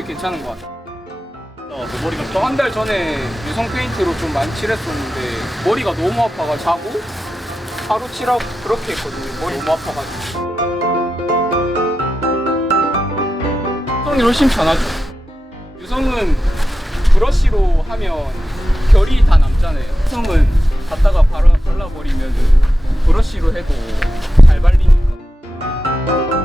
제일 괜찮은 것 같아요. 머리가 또 한 달 전에 유성 페인트로 좀 많이 칠했었는데 머리가 너무 아파가지고 자고 하루 칠하고 그렇게 했거든요. 머리 너무 아파가지고. 유성이 훨씬 편하죠. 유성은 브러쉬로 하면 결이 다 남잖아요. 유성은 갖다가 발라버리면 브러쉬로 해도 잘 발리니까.